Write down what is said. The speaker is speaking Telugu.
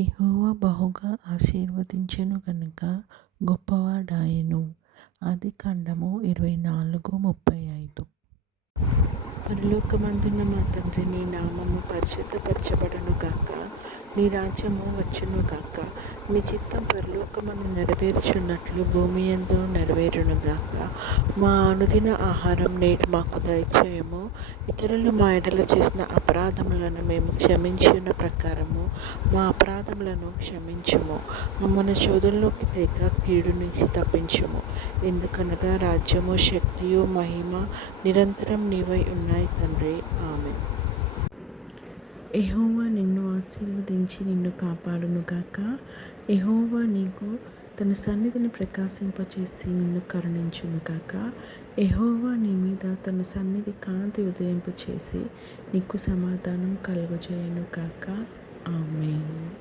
యెహోవా బహుగా ఆశీర్వదించెను గనుక గొప్పవాడాయెను. ఆదికాండము 24:35. పరలోకమందున్న మా తండ్రి, నీ నామము పరిశుద్ధపరచబడును గాక. నీ రాజ్యము వచ్చును గాక. నీ చిత్తం పరలోకమందు నెరవేర్చున్నట్లు భూమి యందు నెరవేరును గాక. మా అనుదిన ఆహారం నేడు మాకు దయచేయము. ఇతరులు మా ఎడల చేసిన అపరాధములను మేము క్షమించిన ప్రకారము మా అపరాధములను క్షమించుము. మమ్మల్ని శోధనలోకి తేక కీడు నుంచి తప్పించుము. ఎందుకనగా రాజ్యము, శక్తియు, మహిమ నిరంతరం నీవై ఉన్నాయి తండ్రి. ఆమేన్. యెహోవా నిన్ను ఆశీర్వదించి నిన్ను కాపాడును గాక. యెహోవా నీకు తన సన్నిధిని ప్రకాశింపచేసి నిన్ను కరుణించును గాక. యెహోవా నీ మీద తన సన్నిధి కాంతి ఉదయింపచేసి నీకు సమాధానం కలుగజేయును గాక. ఆమేన్.